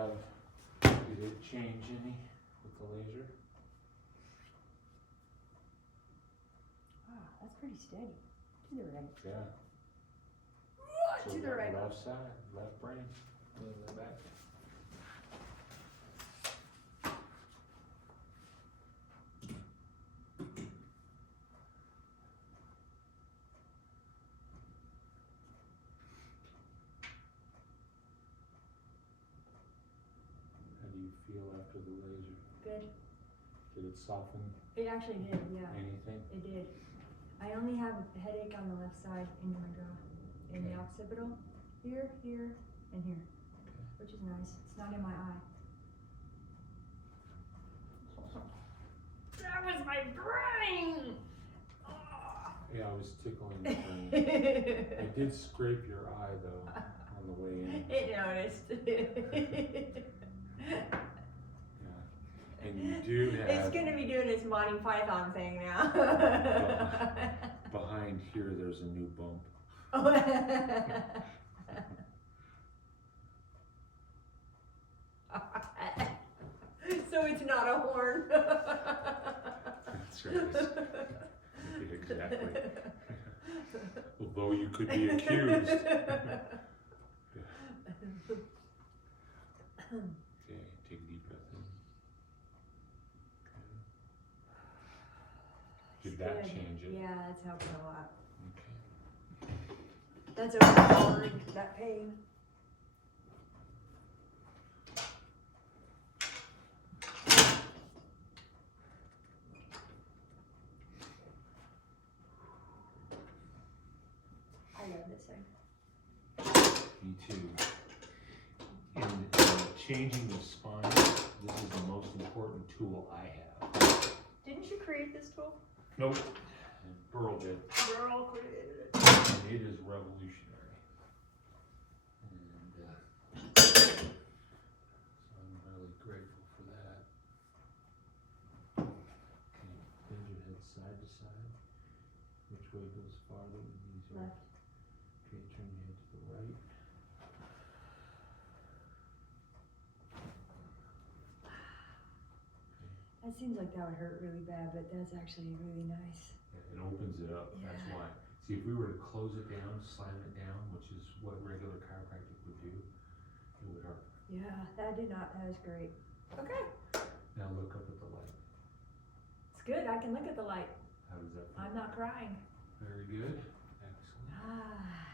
have, did it change any with the laser? Wow, that's pretty steady. To the right. Yeah. To the right. Left side, left brain, a little bit back. How do you feel after the laser? Good. Did it soften It actually did, yeah. anything? It did. I only have a headache on the left side in my jaw, in the occipital, here, here, and here, which is nice. It's not in my eye. That was my brain! Oh. Yeah, I was tickling the brain. I did scrape your eye though on the way in. It noticed. Yeah. And you do have. It's gonna be doing its Monty Python thing now. Behind here, there's a new bump. So it's not a horn. That's right. Yeah, exactly. Although you could be accused. Okay, take a deep breath in. Okay. Did that change it? Yeah, it's helping a lot. Okay. That's overpowering that pain. I love this thing. Me too. In changing the spine, this is the most important tool I have. Didn't you create this tool? Nope. Burl did. Girl created it. And it is revolutionary. And so I'm really grateful for that. Okay, bend your head side to side. Which way goes farther? These are Left. Okay, turn your head to the right. That seems like that would hurt really bad, but that's actually really nice. It opens it up, that's Yeah. why. See, if we were to close it down, slam it down, which is what regular chiropractic would do, it would hurt. Yeah, that was great. Okay. Now look up at the light. It's good, I can look at the light. How does that feel? I'm not crying. Very good. Excellent. Ah.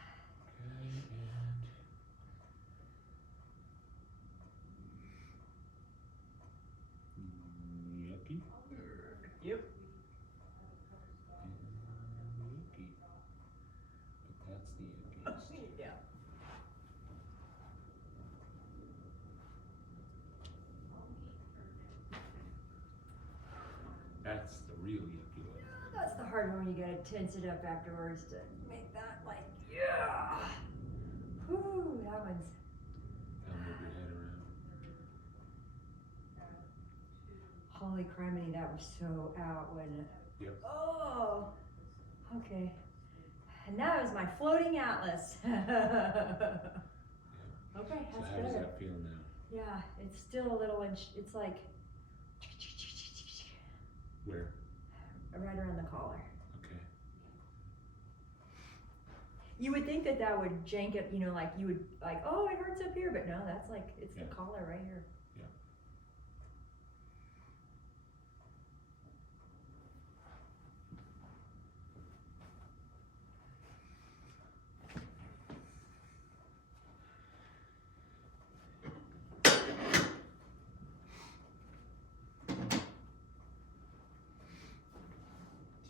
Okay, and yucky. Yep. And yucky. But that's the yuckiest. Yeah. That's the real yucky one. That's the hard one. You gotta tense it up afterwards to make that like, yeah. Whew, that one's. Now move your head around. Holy criminy, that was so out, wasn't it? Yep. Oh, okay. And that was my floating atlas. Okay, So that's how does better. that feel now? Yeah, it's still a little inch. It's like Where? right around the collar. Okay. You would think that that would jank it, you know, like you would like, oh, it hurts up here, but no, that's like, it's Yeah. the collar right here. Yeah.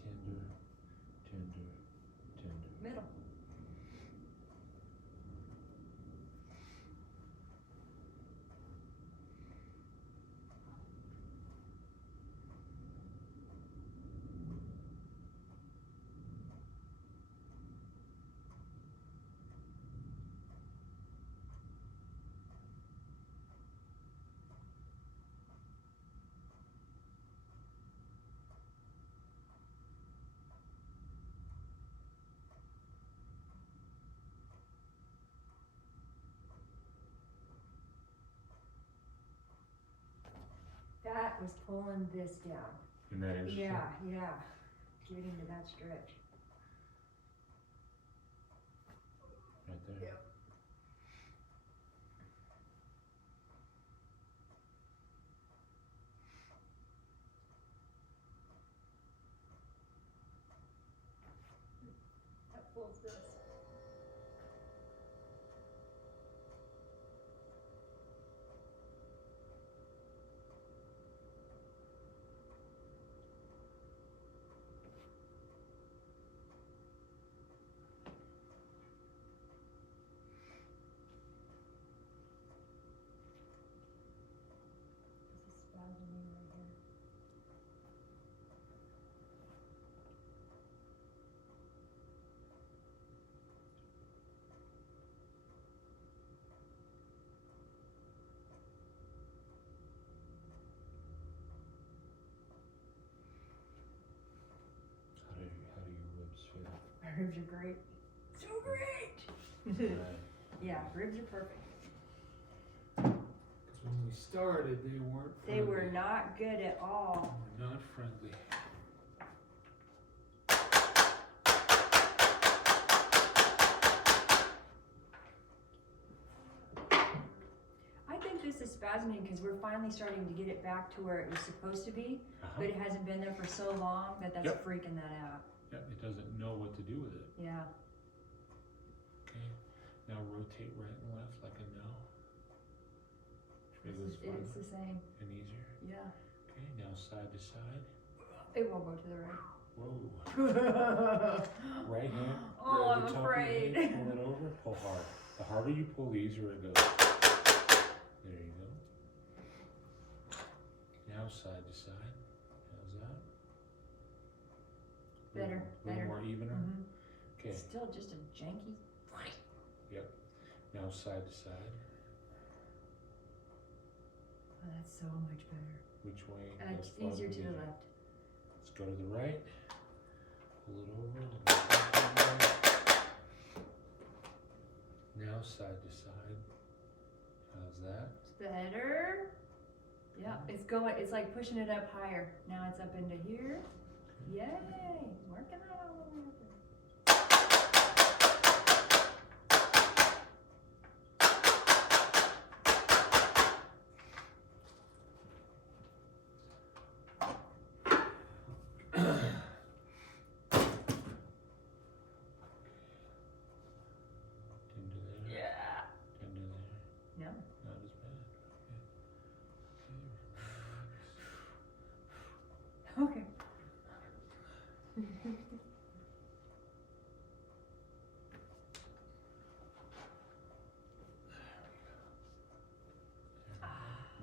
Tender, tender, tender. Middle. that was pulling this down. Isn't that interesting? Yeah. Getting to that stretch. Right there. Yep. That pulls this. Spasming right here. How do your ribs feel? My ribs are great. So great! Right. Yeah, ribs are perfect. Because when we started, they weren't friendly. They were not good at all. They were not friendly. I think this is spasming because we're finally starting to get it back to where it was supposed to be, but it hasn't been there for so long that that's Yep. freaking that out. Yep, it doesn't know what to do with it. Yeah. Okay, now rotate right and left like a no. Should we It's the same. and easier? Yeah. Okay, now side to side. It won't go to the right. Whoa. Right hand. Oh, grab I'm the top of your afraid. hand, pull it over, pull hard. The harder you pull, the easier it goes. There you go. Now side to side. How's that? Better, A little better. more evener. Mhm. Okay. Still just a janky. Yep. Now side to side. Oh, that's so much better. Which way? It's goes easier farther, to the left. Let's go to the right. Pull it over. Then go back to the right. Now side to side. How's that? It's better. Yeah, it's going, it's like pushing it up higher. Now it's up into here. Yay, working out all the way up there. Into there. Yeah. Into there. No. Not as bad. Okay.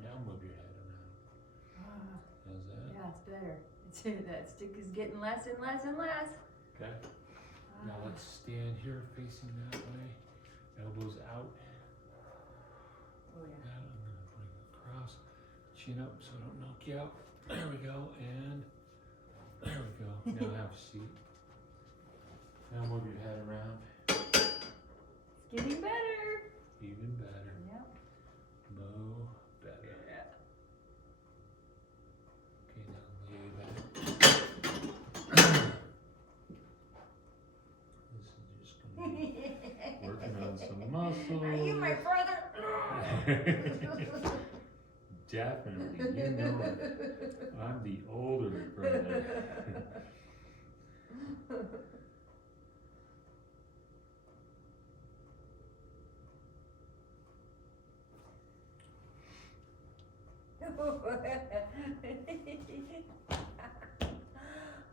Now move your head around. How's that? Yeah, it's better. That stick is getting less and less and less. Okay. Now let's stand here facing that way. Elbows out. Oh yeah. That I'm gonna bring across. Chin up so I don't knock you out. There we go. And there we go. Now have a seat. Now move your head around. It's getting better. Even better. Yep. Mo better. Yeah. Okay, now lay back. This is just gonna be working on some muscles. Are you my brother? Definitely, you know it. I'm the older brother.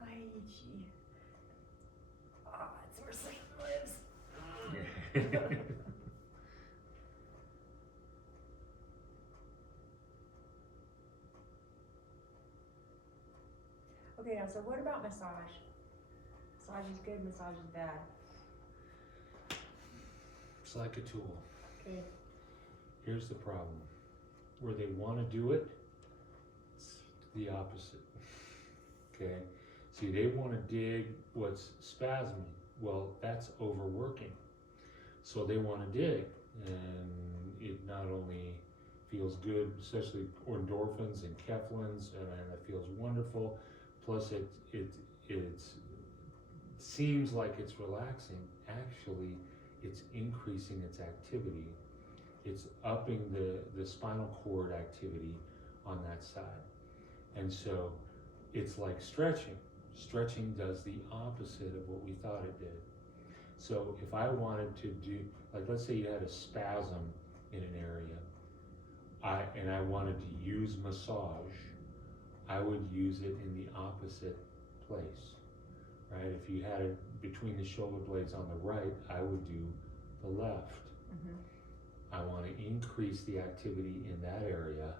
I hate you. Ah, it's where Satan lives. Okay, now, so what about massage? Massage is good, massage is bad. It's like a tool. Okay. Here's the problem. Where they want to do it, it's the opposite. Okay? See, they want to dig what's spasming. Well, that's overworking. So they want to dig, and it not only feels good, especially endorphins and kephalins, and it feels wonderful. Plus it seems like it's relaxing. Actually, it's increasing its activity. It's upping the spinal cord activity on that side. And so it's like stretching. Stretching does the opposite of what we thought it did. So if I wanted to do, like let's say you had a spasm in an area, and I wanted to use massage, I would use it in the opposite place, right? If you had it between the shoulder blades on the right, I would do the left. Mm-hmm. I want to increase the activity in that area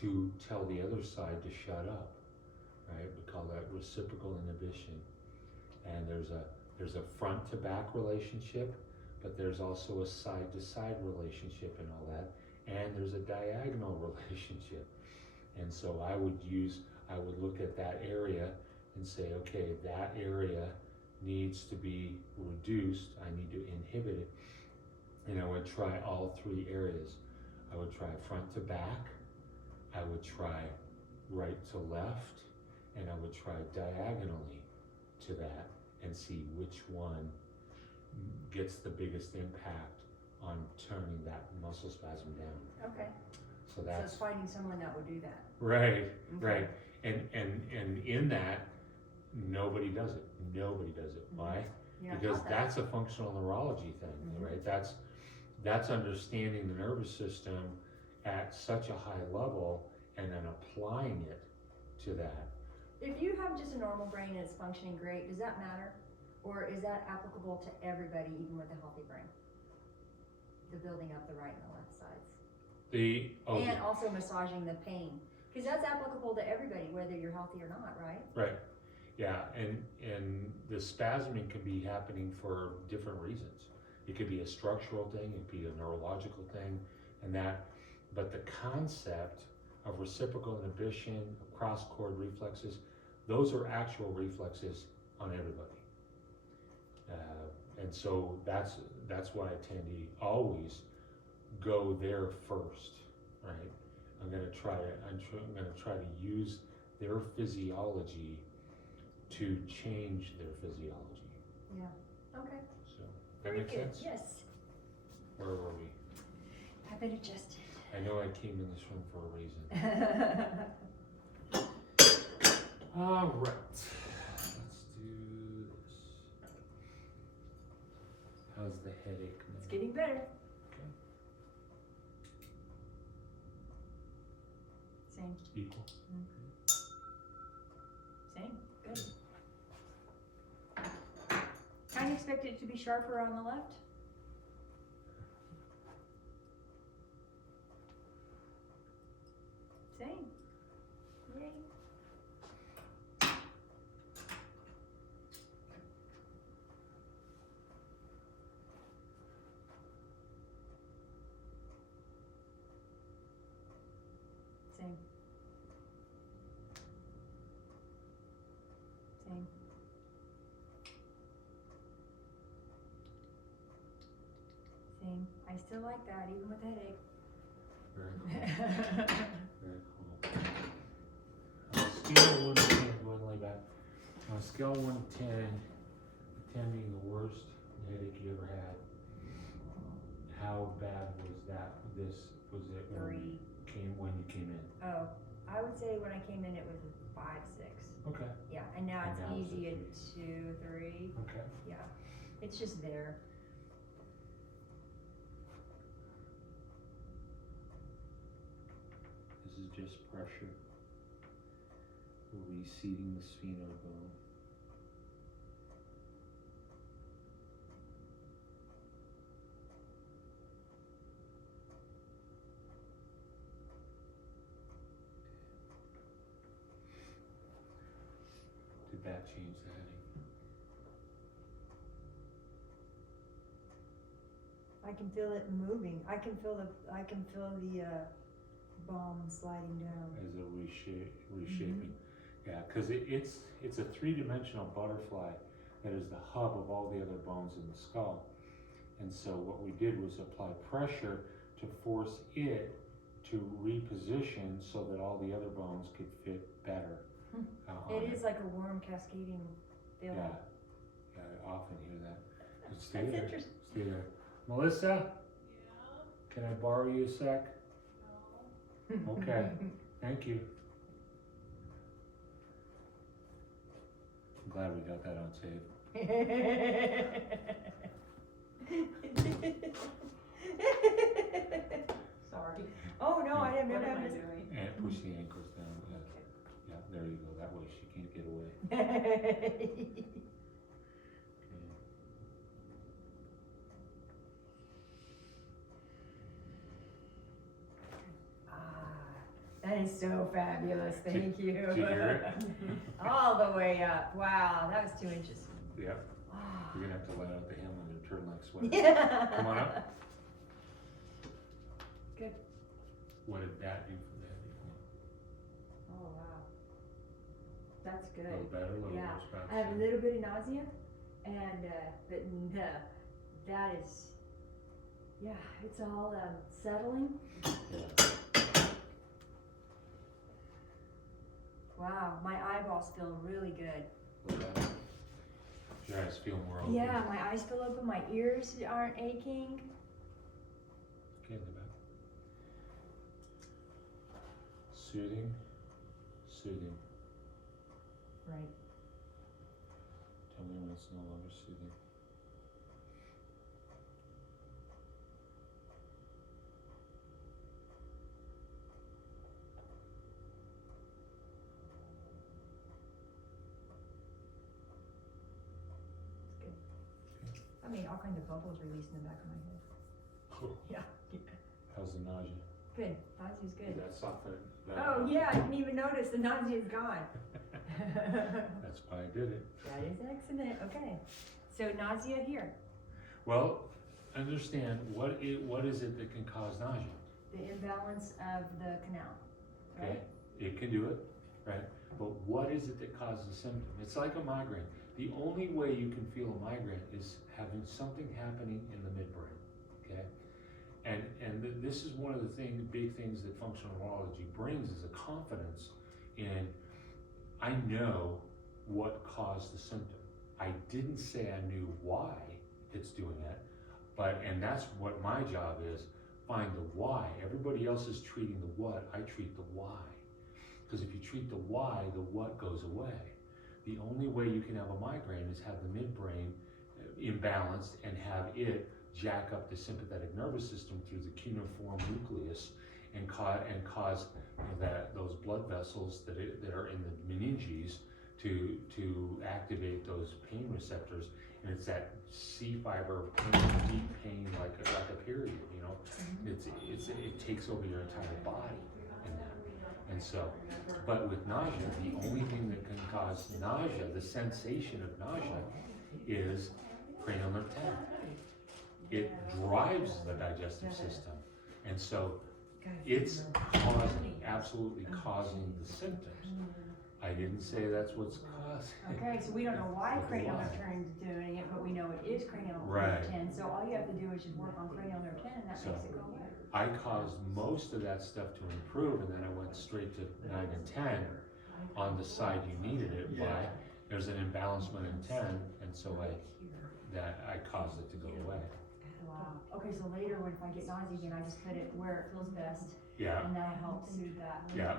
to tell the other side to shut up, right? We call that reciprocal inhibition. And there's a front to back relationship, but there's also a side to side relationship and all that. And there's a diagonal relationship. And so I would look at that area and say, okay, that area needs to be reduced. I need to inhibit it. And I would try all three areas. I would try front to back, I would try right to left, and I would try diagonally to that and see which one gets the biggest impact on turning that muscle spasm down. Okay. So So it's finding someone that would do that. right, Okay. right. And in that, nobody does it. Nobody does it. Mhm. Why? Yeah, I Because thought that. that's a functional neurology thing, Mhm. right? That's understanding the nervous system at such a high level and then applying it to that. If you have just a normal brain and it's functioning great, does that matter? Or is that applicable to everybody, even with a healthy brain? The building up the right and the left sides. And also massaging the pain. Because that's applicable to everybody, whether you're healthy or not, right? Right. Yeah, and the spasming can be happening for different reasons. It could be a structural thing, it could be a neurological thing, but the concept of reciprocal inhibition, of cross-cord reflexes, those are actual reflexes on everybody. And so that's why I tend to always go there first, right? I'm gonna try to use their physiology to change their physiology. Yeah. Okay. So that Very makes good. sense? Yes. Where were we? Have it adjusted. I know I came in this room for a reason. All right, let's do this. How's the headache now? It's getting better. Okay. Same. Equal. Same. Good. Kind of expect it to be sharper on the left. Same. Yay. Same. Same. Same. I still like that, even with headache. Very cool. Very cool. On a scale of 1 to 10, going way back. On a scale of 1 to 10, 10 being the worst headache you ever had, how bad was that? Was it 3. when you came in? Oh, I would say when I came in, it was a 5, 6. Okay. Yeah, and now And it's now it's a easy at 3. 2, 3. Okay. Yeah, it's just there. This is just pressure reseating the spinal bone. Did that change the headache? I can feel it moving. I can feel the bomb sliding down. As a reshaping. Yeah, because it's a three-dimensional butterfly that is the hub of all the other bones in the skull. And so what we did was apply pressure to force it to reposition so that all the other bones could fit better. On It is like a worm cascading feeling. Yeah, yeah, I often hear that. But stay That's there. interesting. Stay there. Melissa? Yeah? Can I borrow you a sec? No. Okay, thank you. I'm glad we got that on tape. Sorry. Oh, no, I didn't know What am I that. doing? And push the ankles down. Yeah, yeah, there you go. That way she can't get away. That is so fabulous, thank you. Did you hear it? All the way up, wow, that was 2 inches. Yep. Wow. You're gonna have to let out the hem on your turtleneck sweater. Yeah. Come on up. Good. What did that do for that? Oh, wow. That's A good. little better, a little Yeah. worse, perhaps? I have a little bit of nausea, and, but no, that is, yeah, it's all, settling. Yeah. Wow, my eyeballs feel really good. Your eyes feel more open. Yeah, my eyes feel open, my ears aren't aching. Okay, in the back. Soothing, soothing. Right. Tell me when it's no longer soothing. I mean, all kinds of bubbles released in the back of my head. Cool. Yeah. How's the nausea? Good, nausea's Did good. that soften it? That Oh, yeah, I didn't even notice, the nausea's gone. That's why I did it. That is excellent, okay. So nausea here, Well, understand what is it that can cause nausea? the imbalance of the canal, Okay, right? it can do it, right? But what is it that causes the symptom? It's like a migraine. The only way you can feel a migraine is having something happening in the midbrain, okay? And this is one of the big things that functional neurology brings is a confidence in, I know what caused the symptom. I didn't say I knew why it's doing it, and that's what my job is, find the why. Everybody else is treating the what, I treat the why. Because if you treat the why, the what goes away. The only way you can have a migraine is have the midbrain imbalanced and have it jack up the sympathetic nervous system through the cuneiform nucleus and cause those blood vessels that are in the meninges to activate those pain receptors, and it's that C fiber pain, deep pain like a period, you know. It takes over your entire body in that. And so, but with nausea, the only thing that can cause nausea, the sensation of nausea, is cranial nerve 10. It drives the digestive system. And so it's absolutely causing the symptoms. I didn't say that's what's causing. Okay, so we don't know why But cranial why? nerve 10 is doing it, but we know it is cranial Right. nerve 10. So all you have to do is just work on cranial nerve 10 and that So- makes it go away. I caused most of that stuff to improve, and then I went straight to 9 and 10 on the side you needed it. Why? There's an imbalancement in 10, and so I caused it to go away. Wow. Okay, so later when if I get nausea again, I just put it where it feels best Yeah, and that helps soothe that. yeah,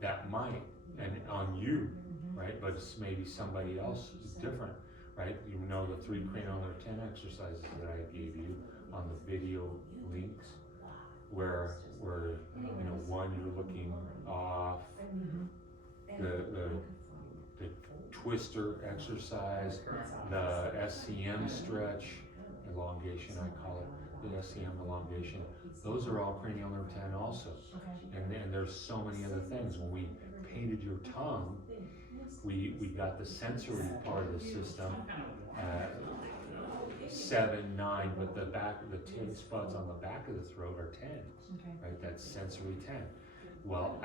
that might, and on you, Mhm. right? But it's maybe somebody else is different, right? You know the 3 cranial nerve 10 exercises that I gave you on the video links, where one you're looking off, Mhm. the twister exercise, the SCM stretch, elongation I call it, the SCM elongation. Those are all cranial nerve 10 also. Okay. And then there's so many other things. When we painted your tongue, we got the sensory part of the system at 7, 9, but the 10 spots on the back of the throat are 10s, Okay. right? That's sensory 10. Well,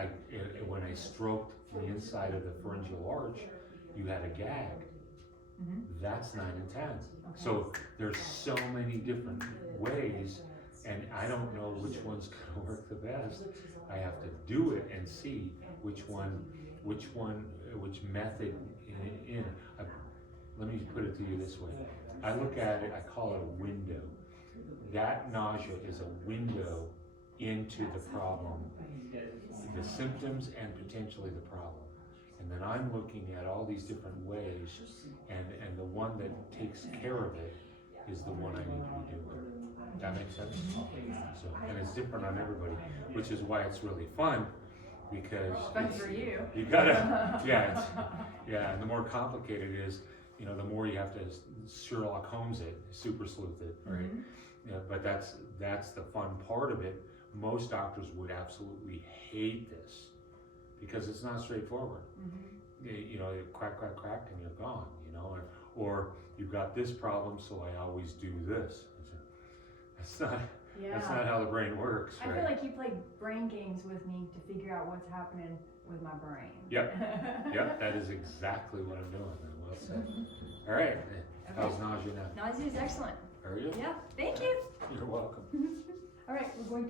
when I stroked the inside of the pharyngeal arch, you had a gag. Mhm. That's 9 and 10. Okay. So there's so many different ways, and I don't know which one's gonna work the best. I have to do it and see which method let me put it to you this way. I look at it, I call it a window. That nausea is a window into the problem, the symptoms and potentially the problem. And then I'm looking at all these different ways, and the one that takes care of it is the one I need to be doing. That makes sense? So, and it's different on everybody, which is why it's really fun, because Fun for you. you gotta, and the more complicated it is, you know, the more you have to Sherlock Holmes it, super sleuth it, right? Mhm. Yeah, but that's the fun part of it. Most doctors would absolutely hate this because it's not straightforward. You know, you crack, crack, crack, and you're gone. You know, or you've got this problem, so I always do this. That's not how the brain works, I right? feel like you play brain games with me to figure out what's happening with my brain. Yep, that is exactly what I'm doing. Well said. All right, how's nausea now? Nausea is excellent. Are you? Yeah, thank you. You're welcome. All right, we're going to